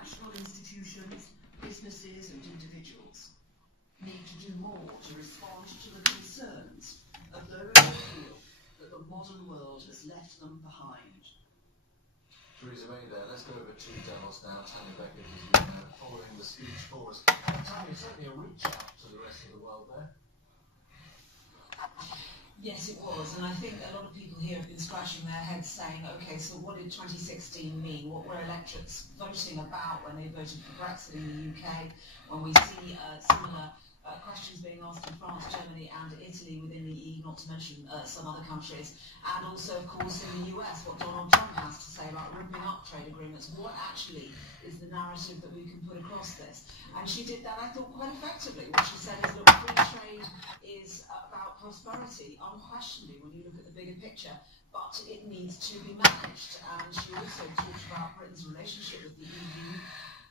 national institutions, businesses and individuals need to do more to respond to the concerns of those who feel that the modern world has left them behind. Theresa May there. Let's go over to Davos now. Tammy Beckett has been following the speech for us. Tammy, certainly a reach out to the rest of the world there. Yes, it was, and I think a lot of people here have been scratching their heads saying, okay, so what did 2016 mean? What were electorates voting about when they voted for Brexit in the UK? When we see similar questions being asked in France, Germany and Italy within the EU, not to mention some other countries, and also, of course, in the US, what Donald Trump has to say about ripping up trade agreements. What actually is the narrative that we can put across this? And she did that, I thought, quite effectively. What she said is, look, free trade is about prosperity, unquestionably, when you look at the bigger picture, but it needs to be managed. And she also talked about Britain's relationship with the EU,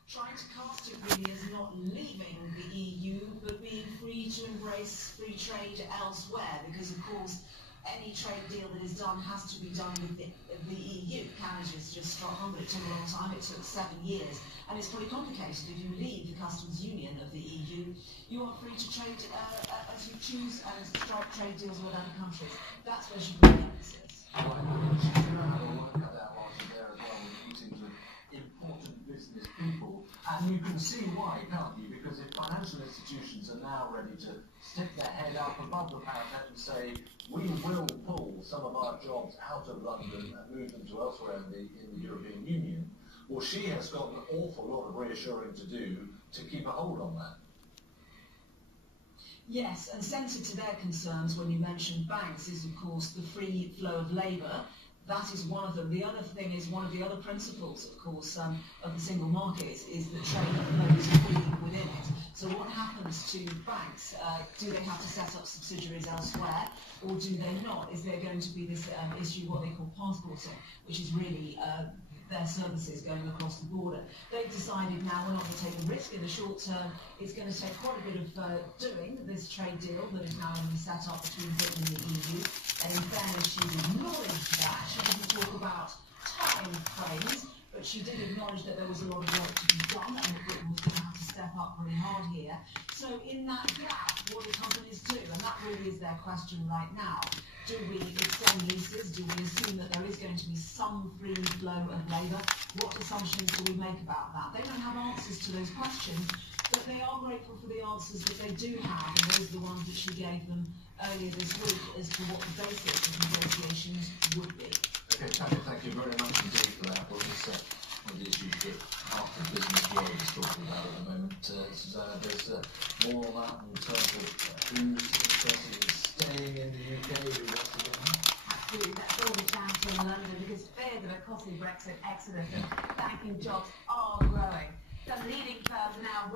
trying to cast it really as not leaving the EU, but being free to embrace free trade elsewhere, because, of course, any trade deal that is done has to be done with the EU. Canada's just struck on, but it took a long time. It took 7 years, and it's pretty complicated. If you leave the customs union of the EU, you are free to trade as you choose and strike trade deals with other countries. That's where she put the emphasis. Well, I mean, she's going to have a work cut out while she's there as well, with meetings with important business people. And you can see why, can't you? Because if financial institutions are now ready to stick their head up above the parapet and say, we will pull some of our jobs out of London and move them to elsewhere in the European Union, well, she has got an awful lot of reassuring to do to keep a hold on that. Yes, and centred to their concerns when you mentioned banks is, of course, the free flow of labour. That is one of them. The other thing is, one of the other principles, of course, of the single market is that trade flows freely within it. So what happens to banks? Do they have to set up subsidiaries elsewhere, or do they not? Is there going to be this issue, what they call passporting, which is really their services going across the border? They've decided now we're not going to take a risk in the short term. It's going to take quite a bit of doing this trade deal that is now going to be set up between Britain and the EU. And in fairness, she's acknowledged that. She didn't talk about time frames, but she did acknowledge that there was a lot of work to be done and that Britain was going to have to step up pretty hard here. So in that gap, what do companies do? And that really is their question right now. Do we extend leases? Do we assume that there is going to be some free flow of labour? What assumptions do we make about that? They don't have answers to those questions, but they are grateful for the answers that they do have, and those are the ones that she gave them earlier this week as to what the basis of negotiations would be. Okay, Tammy, thank you very much indeed for that. Well, it's one of the issues that half the business world is talking about at the moment. Susanna, there's more on that in terms of who's interested in staying in the UK, who wants to go out. Absolutely, that's all the chance in London, because fears of a costly Brexit exodus and banking jobs are growing. Some leading firms now